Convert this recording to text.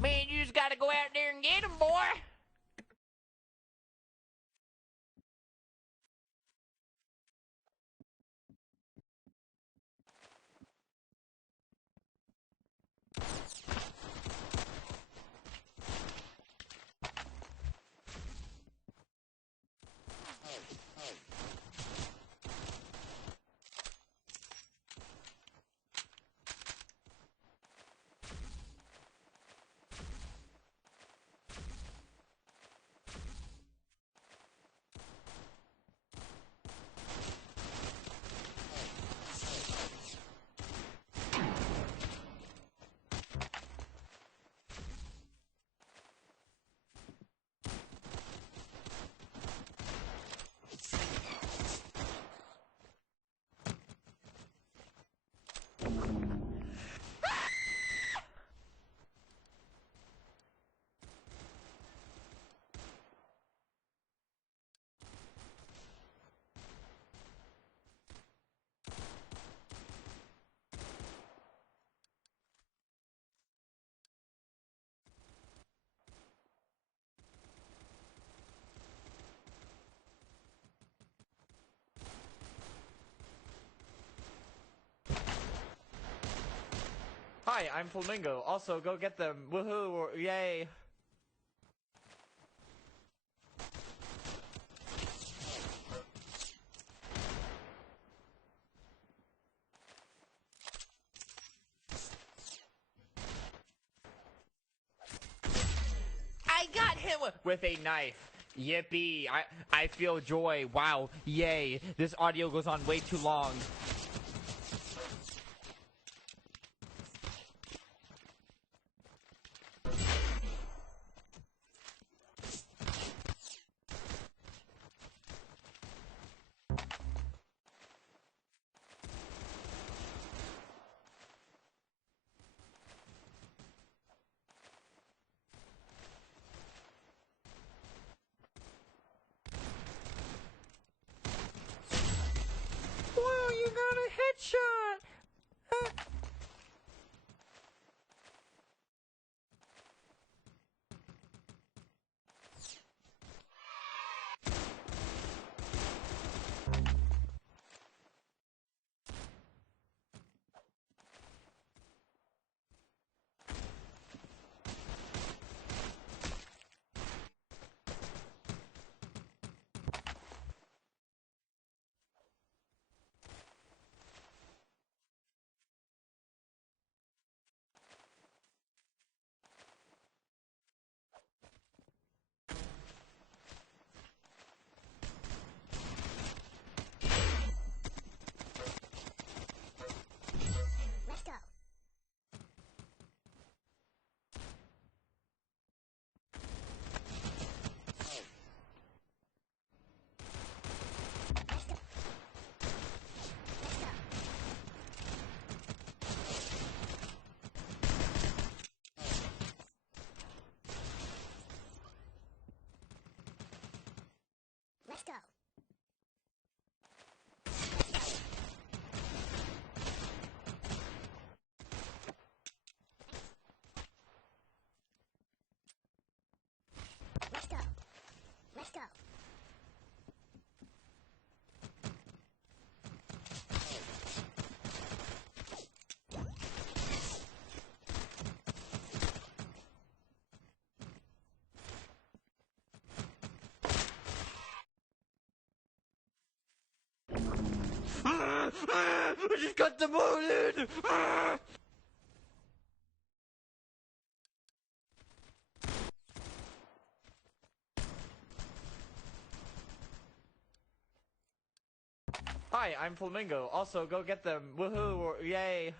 Man, you just gotta go out there and get him, boy. Hi, I'm Flamingo. Also, go get them. Woohoo, or yay. I got him with a knife. Yippee. I feel joy. Wow. Yay. This audio goes on way too long. Wow, you got a headshot! Let's go. Let's go. Let's go. Let's go. I just got demoted! Hi, I'm Flamingo. Also, go get them. Woohoo, or yay.